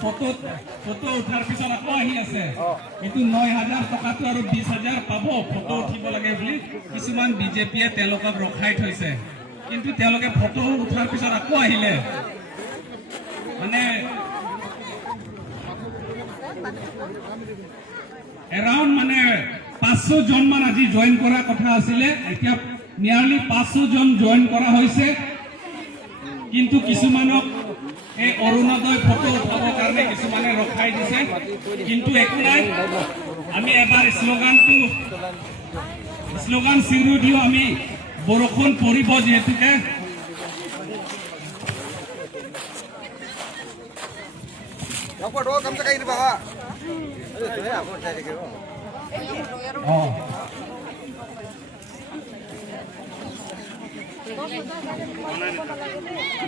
Photo উঠাৰ পিছত আকৌ আহি আছে এইটো 9,000 টকাটো আৰু 20,000 পাব ফটো উঠিব লাগে বুলি কিছুমান বিজেপিয়ে তেওঁলোকক ৰখাই থৈছে কিন্তু তেওঁলোকে ফটো উঠাৰ পিছত আকৌ আহিলে মানে এৰাউণ্ড মানে 500 জন মান আজি জয়েন কৰাৰ কথা আছিলে এতিয়া নিয়াৰলি 500 জন জয়েন কৰা হৈছে কিন্তু কিছুমানক এই অৰুণোদয় ফটো উঠাবৰ কাৰণে কিছুমানে ৰখাই দিছে কিন্তু একো নাই আমি এবাৰ শ্লোগান চিৰু দিও আমি বৰষুণ পৰিব যিহেতুকে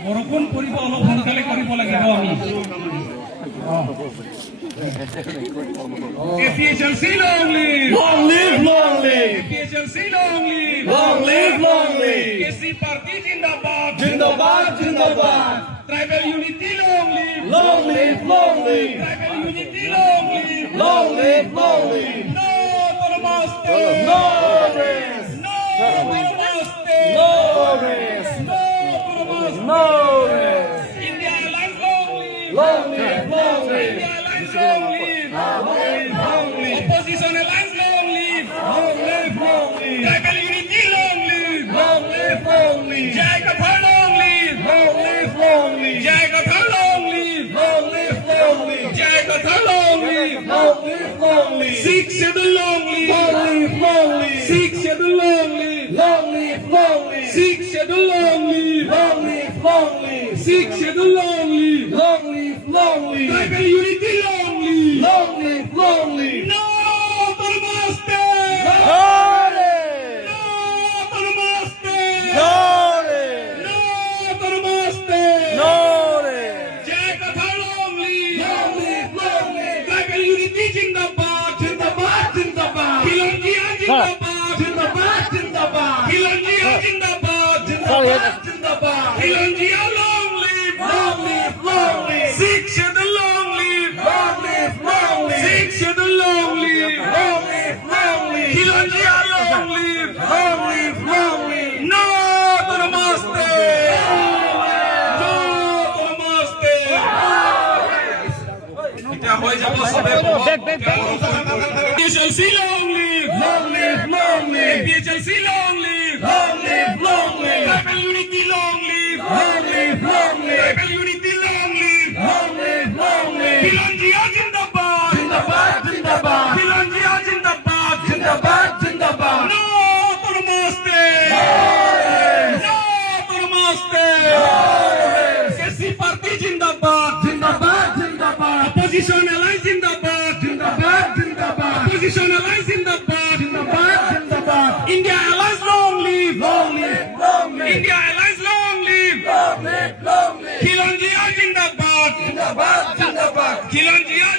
বৰষুণ পৰিব অলপ সোনকালে কৰিব লাগিব আমি APHLC long live! Long live, long live! APHLC long live! Long live, long live! KC Party Jindabad! Jindabad, Jindabad! Tribal unity long live! Long live, long live! Tribal unity long live! Long live, long live! No to the master! No race! No to the master! No race! No to the master! No race! India Alliance long live! Long live, long live! India Alliance long live! Long live! Opposition Alliance long live! Long live, long live! Tribal unity long live! Long live, long live! Jai Kathar long live! Long live, long live! Jai Kathar long live! Long live, long live! Jai Kathar long live! Long live, long live! Sikh schedule long live! Long live, long live! Sikh schedule long live! Long live, long live! Sikh schedule long live! Long live, long live! Sikh schedule long live! Long live, long live! Tribal unity long live! Long live, long live! No to the master! No race! No to the master! No race! No to the master! No race! Jai Kathar long live! Long live, long live! Tribal unity Jindabad! Jindabad, Jindabad! Khilonjiya Jindabad! Jindabad, Jindabad! Khilonjiya Jindabad! Jindabad, Jindabad! Khilonjiya long live! Long live, long live! Sikh schedule long live! Long live, long live! Sikh schedule long live! Long live, long live! Khilonjiya long live! Long live, long live! No to the master! No to the master! এতিয়া হৈ যাব সবে APHLC long live! Long live, long live! APHLC long live! Long live, long live! Tribal unity long live! Long live, long live! Tribal unity long live! Long live, long live! Khilonjiya Jindabad! Jindabad, Jindabad! Khilonjiya Jindabad! Jindabad, Jindabad! No to the master! No to the master! KC Party Jindabad! Jindabad, Jindabad! Opposition Alliance Jindabad! Jindabad, Jindabad! Opposition Alliance Jindabad! Jindabad, Jindabad! India Alliance long live! Long live, long live! India Alliance long live! Long live, long live! Khilonjiya Jindabad! Jindabad, Jindabad! Khilonjiya